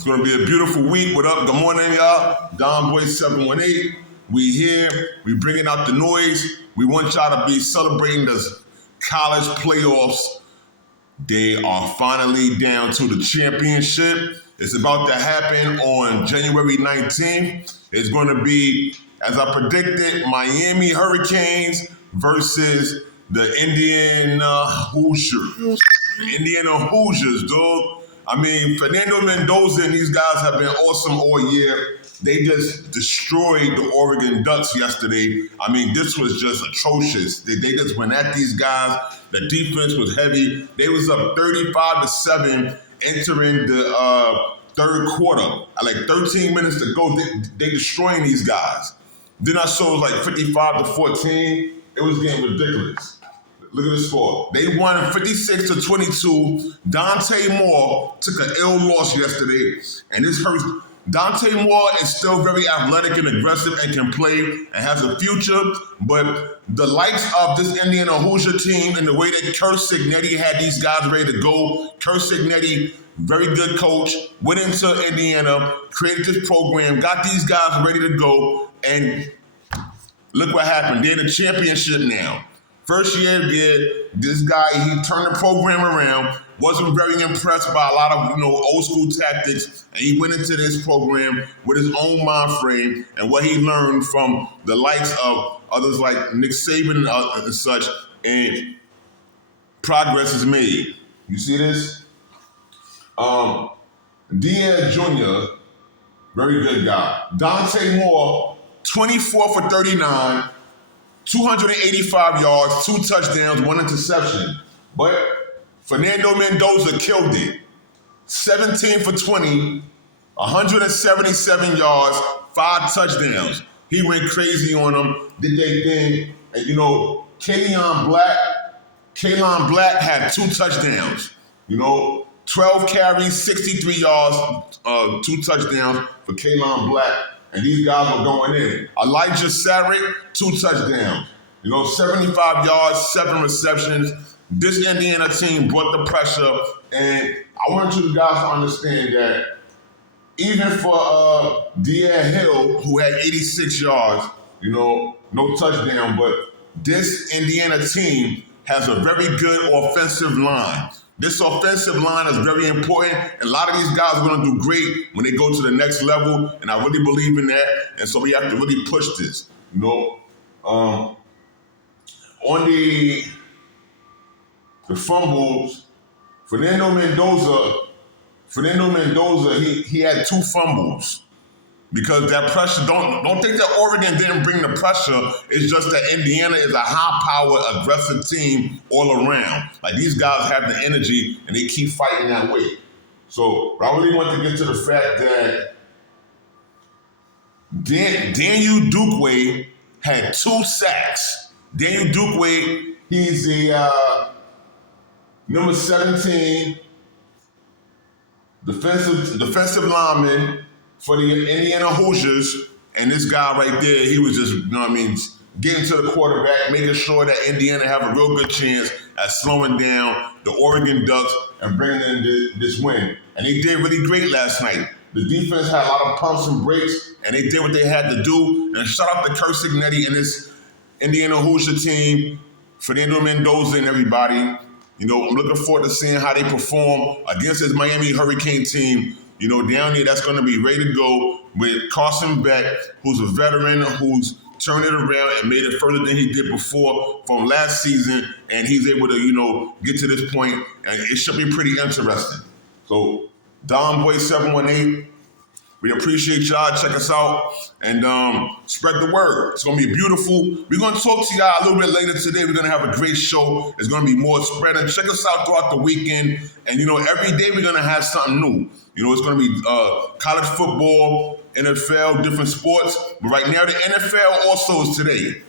It's going to be a beautiful week. What up? Good morning, y'all. Don Boy 718. We here. We bringing out the noise. We want y'all to be celebrating the college playoffs. They are finally down to the championship. It's about to happen on January 19th. It's going to be, as I predicted, Miami Hurricanes versus the Indiana Hoosiers. Indiana Hoosiers, dog. I mean, Fernando Mendoza and these guys have been awesome all year. They just destroyed the Oregon Ducks yesterday. I mean, this was just atrocious. They just went at these guys. The defense was heavy. They was up 35-7 entering the third quarter. Like 13 minutes to go, they destroying these guys. Then I saw it was like 55-14. It was getting ridiculous. Look at the score. They won 56-22. Dante Moore took an ill loss yesterday, and this hurts. Dante Moore is still very athletic and aggressive and can play and has a future, but the likes of this Indiana Hoosier team and the way that Kurt Cignetti had these guys ready to go. Kurt Cignetti, very good coach, went into Indiana, created this program, got these guys ready to go, and look what happened. They're in the championship now. First year, this guy, he turned the program around, wasn't very impressed by a lot of, old school tactics, and he went into this program with his own mind frame and what he learned from the likes of others like Nick Saban and such, and progress is made. You see this? Diaz Jr., very good guy. Dante Moore, 24 for 39, 285 yards, 2 touchdowns, 1 interception. But Fernando Mendoza killed it. 17 for 20, 177 yards, 5 touchdowns. He went crazy on them, did their thing. And Kalen Black had 2 touchdowns. 12 carries, 63 yards, 2 touchdowns for Kalen Black. And these guys are going in. Elijah Sarek, 2 touchdowns. 75 yards, 7 receptions. This Indiana team brought the pressure. And I want you guys to understand that even for Diaz Hill, who had 86 yards, no touchdown, but this Indiana team has a very good offensive line. This offensive line is very important, and a lot of these guys are going to do great when they go to the next level, and I really believe in that, and so we have to really push this. On the fumbles, Fernando Mendoza, he had 2 fumbles. Because that pressure, don't think that Oregon didn't bring the pressure. It's just that Indiana is a high-powered, aggressive team all around. Like, these guys have the energy, and they keep fighting that way. So I really want to get to the fact that Daniel Dukwe had 2 sacks. Daniel Dukwe, he's a number 17 defensive lineman for the Indiana Hoosiers, and this guy right there, he was just, getting to the quarterback, making sure that Indiana have a real good chance at slowing down the Oregon Ducks and bringing in this win. And they did really great last night. The defense had a lot of pumps and breaks, and they did what they had to do. And shout out to Kurt Cignetti and this Indiana Hoosier team, Fernando Mendoza and everybody. I'm looking forward to seeing how they perform against this Miami Hurricane team. Down there, that's going to be ready to go with Carson Beck, who's a veteran, who's turned it around and made it further than he did before from last season, and he's able to, get to this point, and it should be pretty interesting. So, Don Boy 718, we appreciate y'all. Check us out and spread the word. It's going to be beautiful. We're going to talk to y'all a little bit later today. We're going to have a great show. It's going to be more spreading. Check us out throughout the weekend. And, every day we're going to have something new. It's going to be college football, NFL, different sports. But right now, the NFL also is today.